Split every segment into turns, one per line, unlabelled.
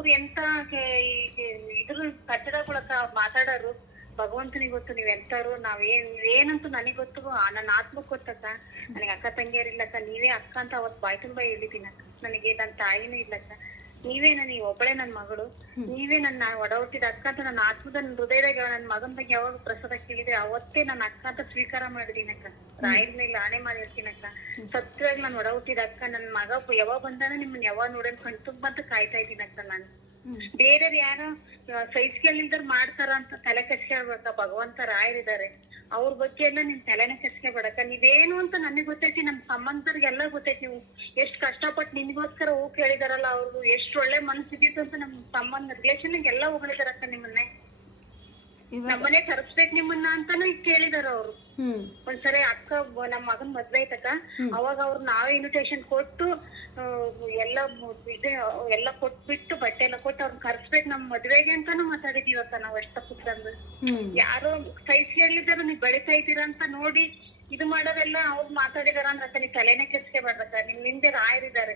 ಅವ್ರು ಎಂತ ಇದ್ರ ಕಟ್ಟಡಗಳಕ್ಕ ಮಾತಾಡೋರು, ಭಗವಂತನಿಗೆ ಗೊತ್ತು ನೀವ್ ಎಂತಾರು ನಾವೇನ್ ನೀವೇನಂತೂ ನನಗ್ ಗೊತ್ತು ನನ್ನ ಆತ್ಮಕ್ ಗೊತ್ತಕ್ಕ. ನನಗೆ ಅಕ್ಕ ತಂಗಿಯರಿಲ್ಲಕ್ಕ, ನೀವೇ ಅಕ್ಕ ಅಂತ ಅವತ್ ಬಾಯ್ ತುಂಬಾ ಹೇಳಿದೀನಕ್ಕ. ನನಗೆ ನನ್ನ ತಾಯಿನೂ ಇಲ್ಲಕ್ಕ. ನೀವೇ ನನ್ ಒಬ್ಬಳೇ ನನ್ ಮಗಳು. ನೀವೇ ನನ್ನ ಒಡ ಹುಟ್ಟಿದ ಅಕ್ಕ ಅಂತ ನನ್ನ ಆತ್ಮದ ಹೃದಯದಾಗ ನನ್ನ ಮಗನ್ ಬಗ್ಗೆ ಯಾವಾಗ ಪ್ರಸಾದ ಕೇಳಿದ್ರೆ ಅವತ್ತೇ ನನ್ನ ಅಕ್ಕ ಅಂತ ಸ್ವೀಕಾರ ಮಾಡಿದೀನಕ್ಕ ರಾಯರ ಮೇಲೆ ಆಣೆ ಮಾಡಿರ್ತೀನಕ್ಕ ಸತ್ಯವಾಗಿ ನಾನು ಒಡ ಹುಟ್ಟಿದ ಅಕ್ಕ ನನ್ನ ಮಗ ಯಾವಾಗ ಬಂದಾನ ನಿಮ್ಮನ್ನ ಯಾವಾಗ ನೋಡನ್ ಕಣ್ ತುಂಬ ಅಂತ ಕಾಯ್ತಾ ಇದ್ದೀನಕ್ಕ ನಾನು. ಬೇರೆಯವ್ರು ಯಾರೋ ಸೈಸ್ಗಳಿಲ್ದರ್ ಮಾಡ್ತಾರ ಅಂತ ತಲೆ ಕಚ್ಕೊಳ್ಬೇಕ ಭಗವಂತ ರಾಯರಿದ್ದಾರೆ. ಅವ್ರ ಬಗ್ಗೆ ಎಲ್ಲ ನಿಮ್ ತಲೆನೇ ಕೆಡ್ಸ್ಕೊಬೇಡಕ್ಕ ನೀವೇನು ಅಂತ ನನಗ್ ಗೊತ್ತೈತಿ, ನಮ್ ಸಂಬಂಧರಿಗೆಲ್ಲ ಗೊತ್ತೈತಿ ನೀವು. ಎಷ್ಟ್ ಕಷ್ಟಪಟ್ಟು ನಿನ್ಗೋಸ್ಕರ ಹೋಗ್ ಕೇಳಿದಾರಲ್ಲ ಅವ್ರು, ಎಷ್ಟ್ ಒಳ್ಳೆ ಮನ್ಸಿದ್ದಿತ್ತು ಅಂತ ನಮ್ ಸಂಬಂಧ ರಿಲೇಷನ್ ಎಲ್ಲ ಹೊಗಳಿದಾರಕ್ಕ ನಿಮ್ಮನ್ನೇ. ನಮ್ಮನೆ ಕರ್ಸ್ಬೇಕ್ ನಿಮ್ಮನ್ನ ಅಂತಾನು ಕೇಳಿದಾರ ಅವ್ರು. ಒಂದ್ಸರಿ ಅಕ್ಕ ನಮ್ಮ ನಮ್ ಮಗನ್ ಮದ್ವೆ ಐತಕ್ಕ ಅವಾಗ ಅವ್ರು ನಾವೇ ಇನ್ವಿಟೇಷನ್ ಕೊಟ್ಟು ಎಲ್ಲ ಇದೆ ಎಲ್ಲ ಕೊಟ್ಬಿಟ್ಟು ಬಟ್ಟೆ ಎಲ್ಲ ಕೊಟ್ಟು ಅವ್ರನ್ನ ಕರ್ಸ್ಬೇಕು ನಮ್ ಮದ್ವೆಗೆ ಅಂತಾನು ಮಾತಾಡಿದೀವಕ್ಕ ನಾವ್ ಎಷ್ಟ ಕುತ್ಕೊಂಡು ಯಾರೋ ಸೈಸ್ ಹೇಳಿದಾರ ನೀವ್ ಬೆಳಿತಾ ಇದ್ದೀರಾ ಅಂತ ನೋಡಿ ಇದು ಮಾಡೋರೆಲ್ಲ ಅವ್ರು ಮಾತಾಡಿದಾರ ಅಂದ್ರೆ ನೀವು ತಲೆನೇ ಕೆಡ್ಸ್ಕೊಬೇಡ್ರಕ್ಕ ನಿಮ್ ಹಿಂದೆ ರಾಯರಿದ್ದಾರೆ.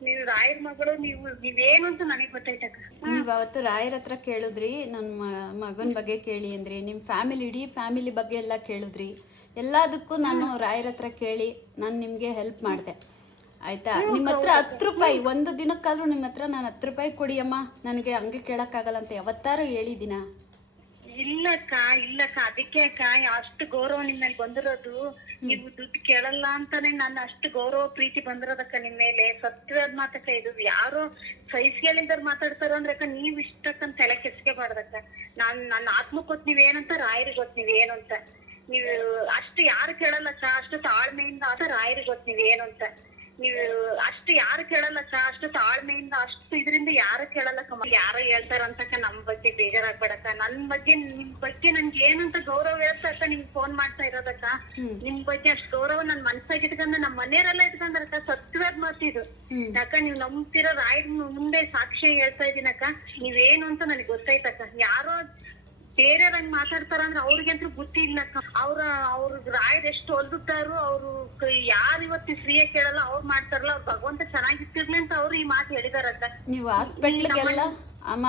ನೀವು ರಾಯರ್ ಮಗಳು ನೀವು ನೀವೇನು ಅಂತ ನನಗೆ ಗೊತ್ತೈತಕ್ಕ
ನೀವ್ ಅವತ್ತು ರಾಯರ ಹತ್ರ ಕೇಳಿದ್ರಿ ನನ್ನ ಮಗನ ಬಗ್ಗೆ ಕೇಳಿ ಅಂದ್ರಿ ನಿಮ್ಮ ಫ್ಯಾಮಿಲಿ ಇಡೀ ಫ್ಯಾಮಿಲಿ ಬಗ್ಗೆ ಎಲ್ಲ ಕೇಳಿದ್ರಿ. ಎಲ್ಲದಕ್ಕೂ ನಾನು ರಾಯರ್ ಹತ್ರ ಕೇಳಿ ನಾನು ನಿಮಗೆ ಹೆಲ್ಪ್ ಮಾಡಿದೆ. ಆಯ್ತಾ? ನಿಮ್ಮ ಹತ್ರ ಹತ್ತು ರೂಪಾಯಿ ಒಂದು ದಿನಕ್ಕಾದ್ರೂ ನಿಮ್ಮ ಹತ್ರ ನಾನು ಹತ್ತು ರೂಪಾಯಿ ಕೊಡಿಯಮ್ಮ ನನಗೆ ಹಂಗೆ ಕೇಳೋಕ್ಕಾಗಲ್ಲ ಅಂತ ಯಾವತ್ತಾರು ಹೇಳಿದ್ದೀನ?
ಅದಕ್ಕೆ ಅಕ್ಕ ಅಷ್ಟು ಗೌರವ ನಿಮ್ ಮೇಲೆ ಬಂದಿರೋದು. ನೀವು ದುಡ್ಡು ಕೇಳಲ್ಲ ಅಂತಾನೆ ನಾನು ಅಷ್ಟು ಗೌರವ ಪ್ರೀತಿ ಬಂದಿರೋದಕ್ಕ ನಿಮ್ ಮೇಲೆ. ಸತ್ಯವಾದ ಮಾತಕ್ಕ ಇದು. ಯಾರು ಸೈಸ್ಗಳಿಂದ ಮಾತಾಡ್ತಾರ ಅಂದ್ರೆ ಅಕ್ಕ ನೀವ್ ಇಷ್ಟಕ್ಕಂತ ತಲೆ ಕೆಸ್ಕೋಬಾರ್ದಕ್ಕ ನಾನ್ ನನ್ನ ಆತ್ಮಕ್ ಗೊತ್ತು ನೀವೇನಂತ ರಾಯರಿಗೆ ಗೊತ್ತೀವಿ ಏನಂತ ಅಂತ. ನೀವು ಅಷ್ಟು ಯಾರು ಕೇಳಲ್ಲ ಅಷ್ಟು ತಾಳ್ಮೆಯಿಂದ ಅಷ್ಟು ರಾಯರಿಗೆ ಗೊತ್ತು ಏನಂತ ಅಂತ. ನೀವು ಅಷ್ಟು ಯಾರು ಕೇಳಲ್ಲ ಕೇಳಲ್ಲಕ್ಕ ಅಷ್ಟು ತಾಳ್ಮೆಯಿಂದ ಅಷ್ಟು ಇದರಿಂದ ಯಾರು ಕೇಳಲ್ಲ ಕೇಳಲ್ಲಕ್ಕ ಯಾರ ಹೇಳ್ತಾರಂತಕ್ಕ ನಮ್ ಬಗ್ಗೆ ಬೇಜಾರಾಗ್ಬೇಡಕ್ಕ ನನ್ ಬಗ್ಗೆ ನಿಮ್ ಬಗ್ಗೆ ನನ್ಗೆ ಏನಂತ ಗೌರವ ಹೇಳ್ತಕ್ಕ ನಿಮ್ಗೆ ಫೋನ್ ಮಾಡ್ತಾ ಇರೋದಕ್ಕ ನಿಮ್ ಬಗ್ಗೆ ಅಷ್ಟು ಗೌರವ ನನ್ ಮನ್ಸಾಗ ಇಟ್ಕೊಂಡ ನಮ್ ಮನೆಯವರೆಲ್ಲ ಇಟ್ಕೊಂಡ್ರಕ್ಕ ಸತ್ಯವಾದ ಮಾತಿದು ಯಾಕ ನೀವ್ ನಂಬ್ತಿರೋ ರಾಯ್ ಮುಂದೆ ಸಾಕ್ಷಿ ಹೇಳ್ತಾ ಇದೀನಕ್ಕ ನೀವೇನು ಅಂತ ನನಗೆ ಗೊತ್ತಾಯ್ತಕ್ಕ ಯಾರೋ ಬೇರೆಯವ್ರಂಗ್ ಮಾತಾಡ್ತಾರ ಅಂದ್ರೆ ಅವ್ರಿಗಂತೂ ಬುದ್ಧಿ ಇಲ್ಲ ಅವ್ರ ಅವ್ರ ರಾಯರ್ ಎಷ್ಟು ಹೊಲ್ದುತ್ತಾರೋ ಅವ್ರು ಯಾರು ಇವತ್ತು ಫ್ರೀಯ ಕೇಳಲ್ಲ ಅವ್ರು ಮಾಡ್ತಾರಲ್ಲ ಅವ್ರ ಭಗವಂತ ಚೆನ್ನಾಗಿರ್ತಿರ್ಲಿ ಅಂತ ಅವ್ರು ಈ ಮಾತು ಹೇಳಿದಾರಕ್ಕ
ನೀವು ಹಾಸ್ಪಿಟ್ಲಿಗೆಲ್ಲ ಅಮ್ಮ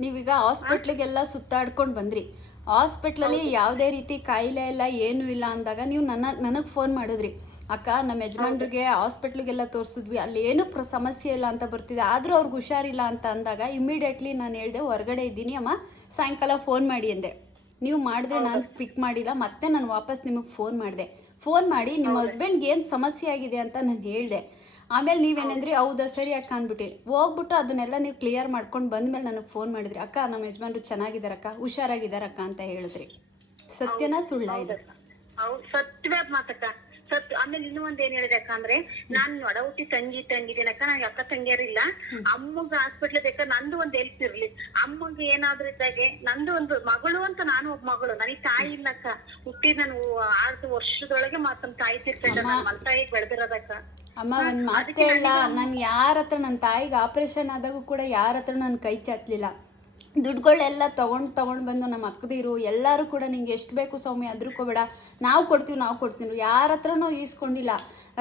ನೀವೀಗ ಹಾಸ್ಪಿಟ್ಲಿಗೆಲ್ಲ ಸುತ್ತಾಡ್ಕೊಂಡು ಬಂದ್ರಿ. ಹಾಸ್ಪಿಟ್ಲಲ್ಲಿ ಯಾವುದೇ ರೀತಿ ಕಾಯಿಲೆ ಇಲ್ಲ ಏನೂ ಇಲ್ಲ ಅಂದಾಗ ನೀವು ನನ್ನ ನನಗೆ ಫೋನ್ ಮಾಡಿದ್ರಿ. ಅಕ್ಕ ನಮ್ಮ ಯಜಮಾನ್ರಿಗೆ ಹಾಸ್ಪಿಟ್ಲಿಗೆಲ್ಲ ತೋರಿಸಿದ್ವಿ. ಅಲ್ಲಿ ಏನು ಪ್ರ ಸಮಸ್ಯೆ ಇಲ್ಲ ಅಂತ ಬರ್ತಿದೆ. ಆದರೂ ಅವ್ರಿಗೆ ಹುಷಾರಿಲ್ಲ ಅಂತ ಅಂದಾಗ ಇಮಿಡಿಯೇಟ್ಲಿ ನಾನು ಹೇಳಿದೆ ಹೊರಗಡೆ ಇದ್ದೀನಿ ಅಮ್ಮ. ಸಾಯಂಕಾಲ ಫೋನ್ ಮಾಡಿ ಅಂದೆ. ನೀವು ಮಾಡಿದ್ರೆ ನಾನು ಪಿಕ್ ಮಾಡಿಲ್ಲ. ಮತ್ತೆ ನಾನು ವಾಪಸ್ ನಿಮಗೆ ಫೋನ್ ಮಾಡಿದೆ. ಫೋನ್ ಮಾಡಿ ನಿಮ್ಮ ಹಸ್ಬೆಂಡ್ಗೆ ಏನು ಸಮಸ್ಯೆ ಆಗಿದೆ ಅಂತ ನಾನು ಹೇಳಿದೆ. ಆಮೇಲೆ ನೀವೇನಂದ್ರಿ ಹೌದಾ. ಸರಿ ಅಕ್ಕ ಅಂದ್ಬಿಟ್ಟು. ಹೋಗ್ಬಿಟ್ಟು ಅದನ್ನೆಲ್ಲ ನೀವು ಕ್ಲಿಯರ್ ಮಾಡ್ಕೊಂಡು ಬಂದ್ಮೇಲೆ ನನಗೆ ಫೋನ್ ಮಾಡಿದ್ರಿ. ಅಕ್ಕ ನಮ್ಮ ಯಜಮಾನ್ರು ಚೆನ್ನಾಗಿದ್ದಾರಕ್ಕ ಹುಷಾರಾಗಿದ್ದಾರಕ್ಕ ಅಂತ ಹೇಳಿದ್ರಿ. ಸತ್ಯನ ಸುಳ್ಳ ಇದೆ?
ಮಾತಕ್ಕ. ಸತ್ ಆಮೇಲೆ ಇನ್ನೂ ಒಂದ್ ಏನ್ ಹೇಳಿದೆ ಅಕ್ಕ ಅಂದ್ರೆ ನಾನ್ ಒಡ ಹುಟ್ಟಿ ತಂಗಿ ತಂಗಿದ್ದೀನಕ್ಕ ನಾನ್ ಅಕ್ಕ ತಂಗಿಯರಿಲ್ಲ ಅಮ್ಮಗ ಹಾಸ್ಪಿಟ್ಲ್ ಬೇಕಾ ನಂದು ಒಂದ್ ಹೆಲ್ಪ್ ಇರ್ಲಿ. ಅಮ್ಮಗ್ ಏನಾದ್ರೂ ಇದ್ದಾಗೆ ನಂದು ಒಂದು ಮಗಳು ಅಂತ ನಾನು ಒಬ್ಬ ಮಗಳು. ನನಗೆ ತಾಯಿ ಇಲ್ಲಕ್ಕ ಹುಟ್ಟಿ ನಾನು ಆರು ವರ್ಷದೊಳಗೆ ಮಾತನ್ ತಾಯಿ ತಿರ್ಕೊಂಡ ಮನ್ ತಾಯಿ ಬೆಳೆದಿರೋದಕ್ಕ
ಅಮ್ಮ ಒಂದ್ ಮಾತೇ ಇಲ್ಲ. ನಾನು ಯಾರ ಹತ್ರ ನನ್ನ ತಾಯಿಗೆ ಆಪರೇಷನ್ ಆದಾಗೂ ಕೂಡ ಯಾರ ಹತ್ರ ನನ್ ಕೈ ಚಾಚಲಿಲ್ಲ. ದುಡ್ಡುಗಳೆಲ್ಲ ತೊಗೊಂಡು ತೊಗೊಂಡು ಬಂದು ನಮ್ಮ ಅಕ್ಕದಿರು ಎಲ್ಲರೂ ಕೂಡ ನಿಂಗೆ ಎಷ್ಟು ಬೇಕು ಸೌಮ್ಯ ಅದ್ರಕೋಬೇಡ. ನಾವು ಕೊಡ್ತೀವಿ ನಾವು ಕೊಡ್ತೀವಿ ಯಾರ ಹತ್ರನೂ ಈಸ್ಕೊಂಡಿಲ್ಲ.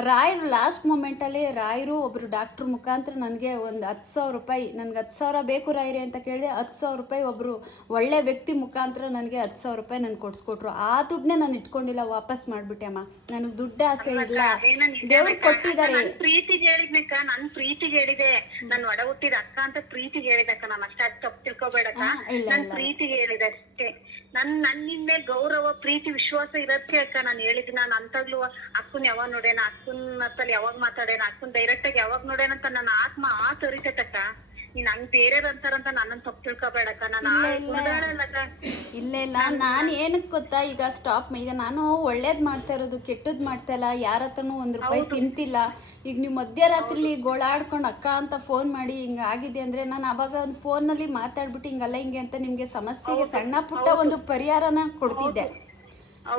ರಾಯರು ಲಾಸ್ಟ್ ಮೂಮೆಂಟಲ್ಲಿ ರಾಯರು ಒಬ್ಬರು ಡಾಕ್ಟ್ರ್ ಮುಖಾಂತರ ನನಗೆ ಒಂದು ಹತ್ತು ಸಾವಿರ ರೂಪಾಯಿ ನನಗೆ ಹತ್ತು ಸಾವಿರ ಬೇಕು ರಾಯರೇ ಅಂತ ಕೇಳಿದೆ ಹತ್ತು ಸಾವಿರ ರೂಪಾಯಿ ಒಬ್ಬರು ಒಳ್ಳೆ ವ್ಯಕ್ತಿ ಮುಖಾಂತರ ನನಗೆ ಹತ್ತು ಸಾವಿರ ರೂಪಾಯಿ ನಾನು ಕೊಡಿಸ್ಕೊಟ್ರು. ಆ ದುಡ್ಡನ್ನೇ ನಾನು ಇಟ್ಕೊಂಡಿಲ್ಲ ವಾಪಸ್ ಮಾಡಿಬಿಟ್ಟೆ ಅಮ್ಮ. ನನಗೆ ದುಡ್ಡು ಆಸೆ ಇಲ್ಲ. ದೇವ್ರು ಕೊಟ್ಟಿದ್ದಾರೆ.
ಪ್ರೀತಿಗೆ ಹೇಳಿದ್ನಕ್ಕ ನನ್ ಪ್ರೀತಿಗೆ ಹೇಳಿದೆ. ನಾನು ಒಡ ಹುಟ್ಟಿದ ಅಕ್ಕ ಅಂತ ಪ್ರೀತಿಗೆ ಹೇಳಿದಕ್ಕ ನಾನು ಅಷ್ಟಾಗಿ ತಪ್ಪು ತಿಳ್ಕೊಬೇಡಕ್ಕ ನನ್. ಪ್ರೀತಿಗೆ ಹೇಳಿದೆ ಅಷ್ಟೇ. ನನ್ ನನ್ನಿಂದ ಗೌರವ ಪ್ರೀತಿ ವಿಶ್ವಾಸ ಇರತ್ತೆ ಅಕ್ಕ. ನಾನು ಹೇಳಿದ್ ನಾನು ಅಂತಾಗ್ಲೂ ಅಕ್ಕನ್ ಯಾವಾಗ ನೋಡೇನ ಅಕ್ಕನ್ ಹತ್ತಲ್ಲಿ ಯಾವಾಗ ಮಾತಾಡೇನ ಅಕ್ಕನ್ ಡೈರೆಕ್ಟ್ ಆಗಿ ಯಾವಾಗ ನೋಡೇನ ಅಂತ ನನ್ನ ಆತ್ಮ ಆ ತರಿತೈತಕ್ಕ. ನೀನ್ ಹಂಗ್ ಬೇರೆಯವ್ರ ಅಂತಾರಂತ ನನ್ನನ್ ತಪ್ಪು ತಿಳ್ಕೊಬೇಡಕ್ಕ. ನಾನು
ಇಲ್ಲ, ಇಲ್ಲ.
ನಾನ್
ಏನಕ್ ಇಲ್ಲ. ನಾನು ಏನಕ್ಕೆ ಗೊತ್ತಾ? ಈಗ ಸ್ಟಾಪ್ ಈಗ ನಾನು ಒಳ್ಳೇದ್ ಮಾಡ್ತಾ ಇರೋದು ಕೆಟ್ಟದ್ ಮಾಡ್ತಾ ಇಲ್ಲ. ಯಾರ ಹತ್ರನೂ ಒಂದ್ ರೂಪಾಯಿ ತಿಂತಿಲ್ಲ. ಈಗ ನೀವು ಮಧ್ಯರಾತ್ರಿಲಿ ಗೋಳಾಡ್ಕೊಂಡು ಅಕ್ಕ ಅಂತ ಫೋನ್ ಮಾಡಿ ಹಿಂಗ ಆಗಿದೆ ಅಂದ್ರೆ ನಾನು ಅವಾಗ ಫೋನ್ನಲ್ಲಿ ಮಾತಾಡ್ಬಿಟ್ಟು ಹಿಂಗಲ್ಲ ಹಿಂಗೆ ಅಂತ ನಿಮ್ಗೆ ಸಮಸ್ಯೆಗೆ ಸಣ್ಣ ಪುಟ್ಟ ಒಂದು ಪರಿಹಾರನ ಕೊಡ್ತಿದ್ದೆ.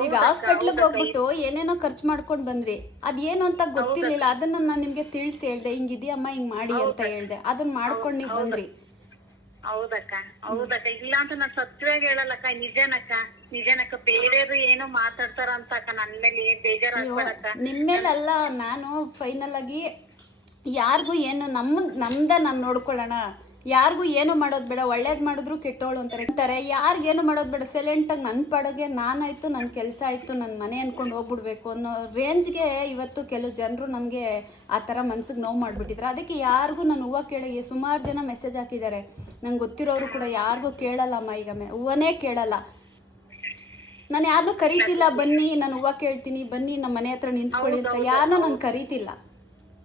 ಈಗ ಹಾಸ್ಪಿಟ್ಲ್ ಹೋಗ್ಬಿಟ್ಟು ಏನೇನೋ ಖರ್ಚು ಮಾಡ್ಕೊಂಡು ಬಂದ್ರಿ. ಅದೇನು ಅಂತ ಗೊತ್ತಿರ್ಲಿಲ್ಲ. ಅದನ್ನ ನಾನು ನಿಮ್ಗೆ ತಿಳಿಸಿ ಹೇಳ್ದೆ. ಹಿಂಗಿದೆಯಮ್ಮ ಹಿಂಗ್ ಮಾಡಿ ಅಂತ ಹೇಳ್ದೆ. ಅದನ್ನ ಮಾಡ್ಕೊಂಡು ನೀವು ಬಂದ್ರಿ.
ಹೌದಕ್ಕ ಹೌದಕ್ಕ. ಇಲ್ಲ ಅಂತ ನಾನ್ ಸತ್ಯವಾಗಿ ಹೇಳಲ್ಲಕ್ಕ. ನಿಜನಕ್ಕ. ನಿಜನಕ್ಕ ಬೇರೆಯವ್ರು ಏನೋ ಮಾತಾಡ್ತಾರ ಅಂತ ಅಕ್ಕ ನನ್ ಮೇಲೆ ಏನ್ ಬೇಜಾರಾಗ್ಬೇಡಕ್ಕ
ನಿಮ್ಮೇಲಲ್ಲ ನಾನು ಫೈನಲ್ ಆಗಿ ಯಾರಿಗೂ ಏನು ನಮ್ಮ ನಮ್ದ ನಾನು ನೋಡ್ಕೊಳ್ಳೋಣ. ಯಾರಿಗೂ ಏನು ಮಾಡೋದು ಬೇಡ ಒಳ್ಳೇದು ಮಾಡಿದ್ರು ಕೆಟ್ಟೋಳು ಅಂತಾರೆ. ಅಂತಾರೆ ಯಾರಿಗೇನು ಮಾಡೋದು ಬೇಡ. ಸೈಲೆಂಟಾಗಿ ನನ್ನ ಪಾಡಿಗೆ ನಾನಾಯಿತು ನನ್ನ ಕೆಲಸ ಆಯಿತು ನನ್ನ ಮನೆ ಅಂದ್ಕೊಂಡು ಹೋಗ್ಬಿಡ್ಬೇಕು ಅನ್ನೋ ರೇಂಜ್ಗೆ ಇವತ್ತು ಕೆಲವು ಜನರು ನಮಗೆ ಆ ಥರ ಮನ್ಸಿಗೆ ನೋವು ಮಾಡಿಬಿಟ್ಟಿದ್ದಾರೆ ಅದಕ್ಕೆ ಯಾರಿಗೂ ನಾನು ಹೂವು ಕೇಳಿ ಸುಮಾರು ಜನ ಮೆಸೇಜ್ ಹಾಕಿದ್ದಾರೆ. ನಂಗೆ ಗೊತ್ತಿರೋರು ಕೂಡ ಯಾರಿಗೂ ಕೇಳಲ್ಲಮ್ಮ ಈಗ ಮೆ ಹೂವನೇ ಕೇಳಲ್ಲ. ನಾನು ಯಾರನ್ನೂ ಕರೀತಿಲ್ಲ ಬನ್ನಿ ನಾನು ಹೂವು ಕೇಳ್ತೀನಿ ಬನ್ನಿ ನಮ್ಮ ಮನೆ ಹತ್ರ ನಿಂತ್ಕೊಳ್ಳಿ ಅಂತ. ಯಾರನ್ನೂ ನಾನು ಕರೀತಿಲ್ಲ.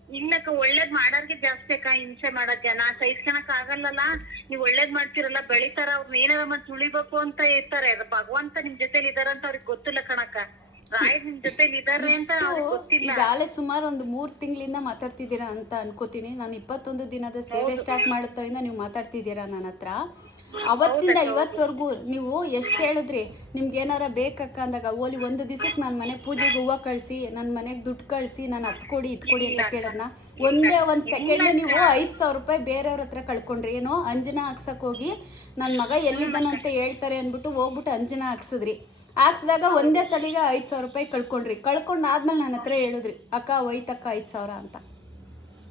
ಇಲ್ಲಕ್ಕ ಒಳ್ಳೇದ್ ಮಾಡೋರ್ಗೆ ಜಾಸ್ತಿ ಅಕ್ಕ ಹಿಂಸೆ ಮಾಡೋದ್ ಜನ ಸಹಿಸ್ಕೊಳಕ್ ಆಗಲ್ಲಲ್ಲ. ನೀವ್ ಒಳ್ಳೇದ್ ಮಾಡ್ತಿರಲ್ಲ ಬೆಳಿತಾರ ಅವ್ರನ್ನ ಏನಾರ ಮತ್ ತುಳಿಬೇಕು ಅಂತ ಇರ್ತಾರೆ ಅದು ಭಗವಂತ ನಿಮ್ ಜೊತೆಲಿ ಇದಾರ ಅಂತ ಅವ್ರಿಗೆ ಗೊತ್ತಿಲ್ಲ ಕಣಕ್ಕ. ರಾಯ್ ನಿಮ್ ಜೊತೆಲಿ ಇದಾರೆ ಅಂತ ಅವ್ರಿಗೆ ಗೊತ್ತಿಲ್ಲ.
ಈಗಾಗಲೇ ಸುಮಾರು ಒಂದು ಮೂರು ತಿಂಗಳಿಂದ ಮಾತಾಡ್ತಿದ್ದೀರಾ ಅಂತ ಅನ್ಕೋತೀನಿ. ನಾನು ಇಪ್ಪತ್ತೊಂದು ದಿನದ ಸೇವೆ ಸ್ಟಾರ್ಟ್ ಮಾಡುತ್ತವಿಂದ ನೀವು ಮಾತಾಡ್ತಿದ್ದೀರಾ ನನ್ನ ಹತ್ರ. ಅವತ್ತಿಂದ ಇವತ್ತವರೆಗೂ ನೀವು ಎಷ್ಟು ಹೇಳಿದ್ರಿ ನಿಮ್ಗೆ ಏನಾರ ಬೇಕಕ್ಕ ಅಂದಾಗ ಓಲಿ ಒಂದು ದಿವಸಕ್ಕೆ ನನ್ನ ಮನೆ ಪೂಜೆಗೆ ಹೂವು ಕಳಿಸಿ ನನ್ನ ಮನೆಗೆ ದುಡ್ಡು ಕಳಿಸಿ ನಾನು ಹತ್ತು ಕೊಡಿ ಇದು ಕೊಡಿ ಅಂತ ಕೇಳೋದನ್ನ ಒಂದೇ ಒಂದು ಸೆಕೆಂಡ್ ನೀವು ಐದು ಸಾವಿರ ರೂಪಾಯಿ ಬೇರೆಯವ್ರ ಹತ್ರ ಕಳ್ಕೊಂಡ್ರಿ ಏನೋ ಅಂಜನಾ ಹಾಕ್ಸಕ್ಕೆ ಹೋಗಿ ನನ್ನ ಮಗ ಎಲ್ಲಿದ್ದಾನೋ ಅಂತ ಹೇಳ್ತಾರೆ ಅಂದ್ಬಿಟ್ಟು ಹೋಗ್ಬಿಟ್ಟು ಅಂಜನಾ ಹಾಕ್ಸಿದ್ರಿ. ಹಾಕ್ಸಿದಾಗ ಒಂದೇ ಸಲಿಗೆ ಐದು ಸಾವಿರ ರೂಪಾಯಿ ಕಳ್ಕೊಂಡ್ರಿ. ಕಳ್ಕೊಂಡು ಆದ್ಮೇಲೆ ನನ್ನ ಹತ್ರ ಹೇಳಿದ್ರಿ ಅಕ್ಕ ಒಯ್ತಕ್ಕ ಐದು ಸಾವಿರ ಅಂತ.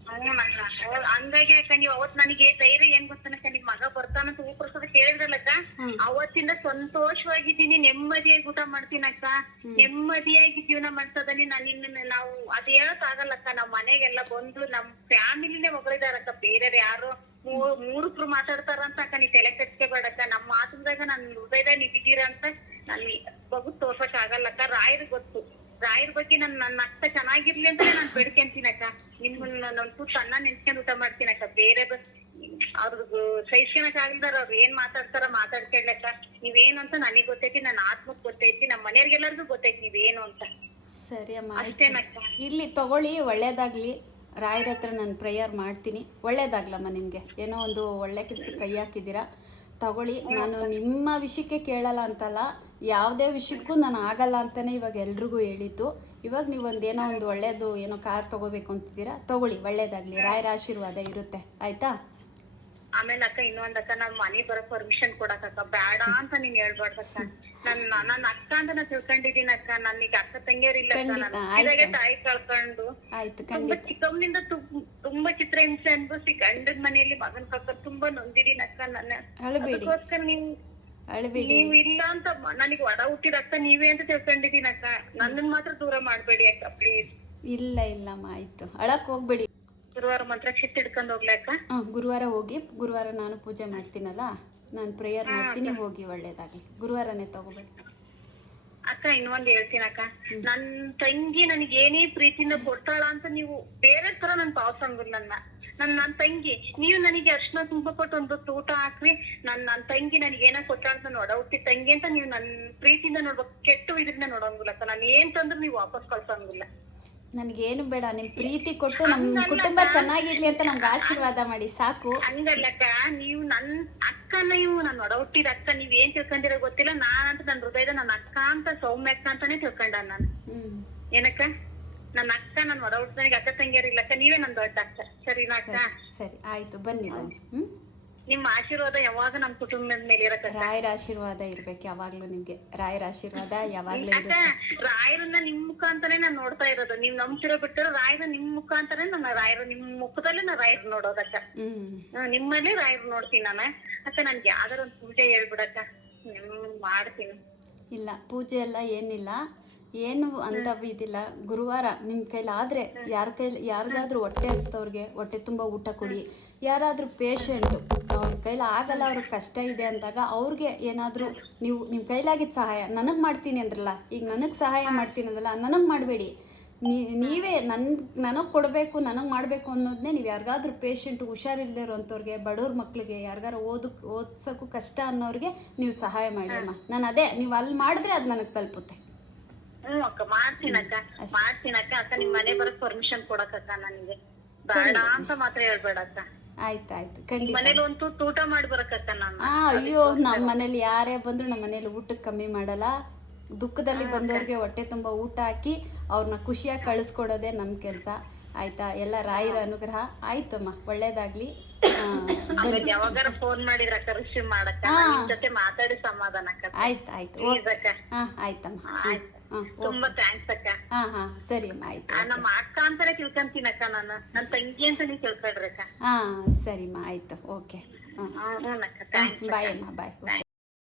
ಹಂಗಾಗಿ ಅಕ್ಕ ನೀವ್ ಅವತ್ ನನಗೆ ಧೈರ್ಯ ಏನ್ ಗೊತ್ತನಕ್ಕ ನಿಮ್ ಮಗ ಬರ್ತಾನಂತ ಹೂ ಕೊಡ್ಸೋದಕ್ ಹೇಳಿದ್ರಲ್ಲಕ್ಕ ಅವತ್ತಿಂದ ಸಂತೋಷವಾಗಿದ್ದೀನಿ ನೆಮ್ಮದಿಯಾಗಿ ಊಟ ಮಾಡ್ತೀನಕ್ಕ ನೆಮ್ಮದಿಯಾಗಿ ಜೀವನ ಮಾಡ್ಸೋದನಿ ನಾನು ಇನ್ನು ನಾವು ಅದ್ ಹೇಳಕ್ ಆಗಲ್ಲಕ್ಕ ನಾವ್ ಮನೆಗೆಲ್ಲ ಬಂದು ನಮ್ ಫ್ಯಾಮಿಲಿನೇ ಹೊಗಳಿದಾರಕ್ಕ ಬೇರೆ ಯಾರು? ಮೂರ್ ಮೂರುಕ್ರು ಮಾತಾಡ್ತಾರಂತ ಅಕ್ಕ ನೀ ತಲೆ ಕಟ್ಕೋಬೇಡಕ್ಕ ನಮ್ ಮಾತುದಾಗ ನನ್ ಹೃದಯದ ನೀವ್ ಇದ್ದೀರ ಅಂತ ನನ್ ಬಗು ತೋರ್ಸಕ್ ಆಗಲ್ಲಕ್ಕ ರಾಯರ್ ಗೊತ್ತು. ರಾಯರ್ ಬಗ್ಗೆ ನನ್ ನನ್ನ ಅಕ್ಕ ಚೆನ್ನಾಗಿರ್ಲಿ ಅಂತ ನಾನ್ ಬೇಡ್ಕೊಂತೀನಕ್ಕ ನಿಮ್ಮನ್ನ ನನ್ ತುತ್ತು ಅನ್ನ ನೆನ್ಸ್ಕೊಂಡ್ ಊಟ ಮಾಡ್ತೀನಕ್ಕ ಬೇರೆ ಅವ್ರದ್ದು ಸಹಿಸ್ಕೊಳಕ್ ಆಗಿಲ್ದಾರ ಅವ್ರು ಏನ್ ಮಾತಾಡ್ತಾರ ಮಾತಾಡ್ಕೊಳ್ಳಕ್ಕ ನೀವೇನು ಅಂತ ನನಗ್ ಗೊತ್ತೈತಿ ನನ್ನ ಆತ್ಮಕ್ ಗೊತ್ತೈತಿ ನಮ್ಮ ಮನೆಯವ್ರಿಗೆಲ್ಲರಿಗೂ ಗೊತ್ತೈತಿ ನೀವೇನು ಅಂತ.
ಸರಿ ಅಮ್ಮ ಇಲ್ಲಿ ತಗೊಳ್ಳಿ ಒಳ್ಳೇದಾಗ್ಲಿ. ರಾಯರ ಹತ್ರ ನಾನು ಪ್ರೇಯರ್ ಮಾಡ್ತೀನಿ. ಒಳ್ಳೇದಾಗ್ಲಮ್ಮ ನಿಮಗೆ. ಏನೋ ಒಂದು ಒಳ್ಳೆ ಕೆಲಸ ಕೈ ಹಾಕಿದ್ದೀರಾ? ತಗೊಳ್ಳಿ. ನಾನು ನಿಮ್ಮ ವಿಷಯಕ್ಕೆ ಕೇಳಲ್ಲ ಅಂತಲ್ಲ. ಯಾವುದೇ ವಿಷಯಕ್ಕೂ ನಾನು ಆಗಲ್ಲ ಅಂತಲೇ ಇವಾಗ ಎಲ್ರಿಗೂ ಹೇಳಿದ್ದು. ಇವಾಗ ನೀವು ಒಂದೇನೋ ಏನೋ ಒಂದು ಒಳ್ಳೆಯದು ಏನೋ ಕಾರ್ ತಗೋಬೇಕು ಅಂತಿದ್ದೀರಾ? ತಗೊಳ್ಳಿ ಒಳ್ಳೇದಾಗಲಿ. ರಾಯರ ಆಶೀರ್ವಾದ ಇರುತ್ತೆ. ಆಯ್ತಾ?
ಆಮೇಲೆ ಅಕ್ಕ ಇನ್ನೊಂದಕ್ಕ ನಾನ್ ಮನೆ ಬರೋ ಪರ್ಮಿಷನ್ ಕೊಡಕಕ್ಕ ಬೇಡ ಅಂತ ನೀನ್ ಹೇಳ್ಬಾರ್ದಕ್ಕ ನನ್ನ ನನ್ನ ಅಕ್ಕ ಅಂತ ನಾ ತಿಳ್ಕೊಂಡಿದ್ದೀನಿ ಅಕ್ಕ. ನನಗೆ ಅಕ್ಕ ತಂಗಿಯರಿಲ್ಲ ಅಕ್ಕ. ನಾನು ತಾಯಿ ಕಳ್ಕೊಂಡು
ಆಯ್ತು
ತುಂಬಾ
ಚಿಕ್ಕಮ್ಮನಿಂದ
ಚಿಕ್ಕವನಿಂದ ತುಂಬಾ ಚಿತ್ರ ಹಿಂಸೆ ಅನ್ಭವಿಸಿ ಗಂಡನ ಮನೆಯಲ್ಲಿ ಮಗನ್ ಕಳ್ಕೊಂಡು ತುಂಬಾ ನೊಂದಿದೀನಿ ಅಕ್ಕ ನನ್ನ ಅದಕ್ಕೋಸ್ಕರ ನೀವು
ಅಳಬೇಡಿ.
ನೀವ್ ಇಲ್ಲ ಅಂತ ನನಗೆ ಒಡ ಹುಟ್ಟಿದ ಅಕ್ಕ ನೀವೇ ಅಂತ ತಿಳ್ಕೊಂಡಿದ್ದೀನಿ ಅಕ್ಕ. ನನ್ನನ್ ಮಾತ್ರ ದೂರ ಮಾಡ್ಬೇಡಿ ಅಕ್ಕ ಪ್ಲೀಸ್.
ಇಲ್ಲ ಇಲ್ಲಮ್ಮ ಆಯ್ತು. ಅಳಕ್ ಹೋಗ್ಬೇಡಿ.
ಗುರುವಾರ ಮಾತ್ರ ಚಿತ್ತ ಹಿಡ್ಕೊಂಡ್ ಹೋಗ್ಲಿ ಅಕ್ಕ?
ಹಾಂ ಗುರುವಾರ ಹೋಗಿ ಗುರುವಾರ ನಾನು ಪೂಜೆ ಮಾಡ್ತೀನಲ್ಲ? ನಾನು ಪ್ರೇಯರ್ ಮಾಡ್ತೀನಿ ಹೋಗಿ ಒಳ್ಳೇದಾಗ್ಲಿ. ಗುರುವಾರನೇ ತಗೋಬೇಡಿ.
ಅಕ್ಕ ಇನ್ನೊಂದ್ ಹೇಳ್ತೀನಿ ಅಕ್ಕ. ನನ್ ತಂಗಿ ನನಗೆ ಏನೇ ಪ್ರೀತಿನ ಕೊಡ್ತಾಳ ಅಂತ ನೀವು ಬೇರೆ ತರ ನನ್ ಪಾವಸಂಗಿಲ್ಲ ನನ್ನ ನನ್ ನನ್ ತಂಗಿ ನೀವು ನನಗೆ ಅರ್ಶನ ತುಂಬ ಕೊಟ್ಟು ಒಂದು ತೋಟ ಹಾಕ್ರಿ. ನನ್ ನನ್ ತಂಗಿ ನನಗೆ ಏನ ಕೊಟ್ಟಾಳ ಅಂತ ನೋಡ. ಹುಟ್ಟಿ ತಂಗಿ ಅಂತ ನೀವು ನನ್ ಪ್ರೀತಿಯಿಂದ ನೋಡ್ಬೇಕು. ಕೆಟ್ಟು ಇದ್ರಿಂದ ನೋಡಂಗಿಲ್ಲ ಅಕ್ಕ ನಾನು ಏನ್ ತಂದ್ರು ನೀವು ವಾಪಸ್ ಕಳ್ಸಂಗಿಲ್ಲ.
ನನಗೇನು ಬೇಡ. ನಿಮ್ ಪ್ರೀತಿ ಕೊಟ್ಟು ನಮ್ ಕುಟುಂಬ ಚೆನ್ನಾಗಿರ್ಲಿ ಅಂತ ನಮ್ಗೆ ಆಶೀರ್ವಾದ ಮಾಡಿ. ಸಾಕು.
ಹಂಗಲ್ಲಕ್ಕ ನೀವು ನನ್ ಅಕ್ಕ ನೀವು ನನ್ ಒಡ ಹುಟ್ಟಿದ ಅಕ್ಕ. ನೀವ್ ಏನ್ ತಿಳ್ಕೊಂಡಿರೋ ಗೊತ್ತಿಲ್ಲ. ನಾನಂತ ನನ್ ಹೃದಯದ ನನ್ನ ಅಕ್ಕ ಅಂತ ಸೌಮ್ಯ ಅಕ್ಕ ಅಂತಾನೆ ತಿಳ್ಕೊಂಡ ನಾನು. ಏನಕ್ಕ? ನನ್ನ ಅಕ್ಕ ನನ್ನ ಒಡ ಹುಟ್ಟಿದನಿಗೆ ಅಕ್ಕ ತಂಗಿಯರಿಲ್ಲಕ್ಕ ನೀವೇ ನನ್ನ ದೊಡ್ಡ ಅಕ್ಕ ಸರಿನಾ ಅಕ್ಕ.
ಸರಿ ಆಯ್ತು ಬನ್ನಿ ಬನ್ನಿ. ಹ್ಞೂ
ನಿಮ್ಮ ಆಶೀರ್ವಾದ ಯಾವಾಗ ನಮ್ ಕುಟುಂಬದ ಮೇಲೆ ಇರಕ್ಕ
ರಾಯರ ಆಶೀರ್ವಾದ ಇರ್ಬೇಕು ಯಾವಾಗ್ಲೂ ನಿಮ್ಗೆ. ರಾಯರ ಆಶೀರ್ವಾದ ಯಾವಾಗ್ಲೂ
ಅಕ್ಕ ರಾಯರನ್ನ ನಿಮ್ ಮುಖಾಂತರೇ ನಾನ್ ನೋಡ್ತಾ ಇರೋದು. ನೀವ್ ನಂಬ್ತಿರೋ ಬಿಟ್ಟಿರೋ ರಾಯರ ನಿಮ್ ಮುಖಾಂತರ ನನ್ನ ರಾಯರು ನಿಮ್ ಮುಖದಲ್ಲೇ ನಾ ರಾಯರ್ ನೋಡೋದಕ್ಕ
ನಿಮ್ಮಲ್ಲಿ
ಹ್ಮ್, ನಿಮ್ಮಲ್ಲೇ ರಾಯರ್ ನೋಡ್ತೀನಿ ನಾನು. ಅಕ್ಕ ನನ್ಗೆ ಯಾವ್ದಾರ ಒಂದ್ ಪೂಜೆ ಹೇಳ್ಬಿಡಕ್ಕ ನಿಮ್ ಮಾಡ್ತೀನಿ.
ಇಲ್ಲ ಪೂಜೆ ಎಲ್ಲ ಏನಿಲ್ಲ. ಏನು ಅಂತ ಇದಿಲ್ಲ ಗುರುವಾರ ನಿಮ್ಮ ಕೈಲಾದರೆ ಯಾರ ಕೈಲಿ ಯಾರಿಗಾದ್ರೂ ಹೊಟ್ಟೆ ಹಸ್ತವ್ರಿಗೆ ಹೊಟ್ಟೆ ತುಂಬ ಊಟ ಕೊಡಿ. ಯಾರಾದರೂ ಪೇಷಂಟು ಅವ್ರ ಕೈಲಿ ಆಗಲ್ಲ ಅವ್ರಿಗೆ ಕಷ್ಟ ಇದೆ ಅಂದಾಗ ಅವ್ರಿಗೆ ಏನಾದರೂ ನೀವು ನಿಮ್ಮ ಕೈಲಾಗಿದ್ದ ಸಹಾಯ ನನಗೆ ಮಾಡ್ತೀನಿ ಅಂದ್ರಲ್ಲ ಈಗ ನನಗೆ ಸಹಾಯ ಮಾಡ್ತೀನಿ ಅಂದ್ರಲ್ಲ ನನಗೆ ಮಾಡಬೇಡಿ. ನೀವೇ ನನ್ನ ನನಗೆ ಕೊಡಬೇಕು ನನಗೆ ಮಾಡಬೇಕು ಅನ್ನೋದನ್ನೇ ನೀವು ಯಾರಿಗಾದ್ರೂ ಪೇಷಂಟು ಹುಷಾರಿಲ್ಲದೆ ಇರೋಂಥವ್ರಿಗೆ ಬಡವ್ರ ಮಕ್ಕಳಿಗೆ ಯಾರಿಗಾರು ಓದಕ್ಕೆ ಓದ್ಸೋಕ್ಕೂ ಕಷ್ಟ ಅನ್ನೋರಿಗೆ ನೀವು ಸಹಾಯ ಮಾಡಿ ಅಮ್ಮ. ನಾನು ಅದೇ ನೀವು ಅಲ್ಲಿ ಮಾಡಿದ್ರೆ ಅದು ನನಗೆ ತಲುಪುತ್ತೆ.
ಹ್ಮ್ ಅಕ್ಕ. ಮಾಡ್ತೀನಕ್ಕ. ಮಾಡ್ತೀನಕ್ಕ. ಅಕ್ಕ ನಿಮ್ ಮನೆ ಬರಕ್ ಪರ್ಮಿಷನ್ ಕೊಡಕ್ಕಕ್ಕ ನನಗೆ. ಬೇಡ ಅಂತ ಮಾತ್ರ ಹೇಳ್ಬೇಡ ಅಕ್ಕ.
ಆಯ್ತು ಆಯ್ತು. ಖಂಡಿತ.
ಮನೇಲಿ ಒಂದು ತೂಟ ಮಾಡಿ ಬರಕ್ಕಕ್ಕ ನಾನು.
ಆ ಅಯ್ಯೋ ನಮ್ಮ ಮನೇಲಿ ಯಾರೇ ಬಂದ್ರು ನಮ್ಮ ಮನೇಲಿ ಊಟಕ್ಕೆ ಕಮ್ಮಿ ಮಾಡಲ್ಲ. ದುಃಖದಲ್ಲಿ ಬಂದವ್ರಿಗೆ ಹೊಟ್ಟೆ ತುಂಬ ಊಟ ಹಾಕಿ ಅವ್ರನ್ನ ಖುಷಿಯಾಗಿ ಕಳಿಸ್ಕೊಡೋದೇ ನಮ್ಮ ಕೆಲಸ. ಆಯ್ತಾ? ಎಲ್ಲ ರಾಯರ ಅನುಗ್ರಹ. ಆಯ್ತಮ್ಮ ಒಳ್ಳೇದಾಗ್ಲಿ.
ಯಾವಾಗಾರ ಫೋನ್ ಮಾಡಿದ್ರ ರಿಸೀವ್ ಮಾಡಕ್ಕ. ಜೊತೆ ಮಾತಾಡಿ ಸಮಾಧಾನ
ಆಯ್ತು ಆಯ್ತು. ಹಾ ಆಯ್ತಮ್ಮ.
ತುಂಬಾ ಥ್ಯಾಂಕ್ಸ್ ಅಕ್ಕ.
ಹಾ ಹಾ ಸರಿ ಅಮ್ಮ ಆಯ್ತು
ನಮ್ಮ ಅಕ್ಕ ಅಂತಾನೆ ತಿಳ್ಕೊಂತೀನಕ್ಕ ನಾನು. ನನ್ ತಂಗಿ ಅಂತ ನೀವು ತಿಳ್ಕೊಳ್ರಿ ಅಕ್ಕ.
ಹಾ ಸರಿಮ್ಮ ಆಯ್ತು ಓಕೆ.
ಹ್ಞೂ ಅಕ್ಕ.
ಬಾಯ್ ಅಮ್ಮ ಬಾಯ್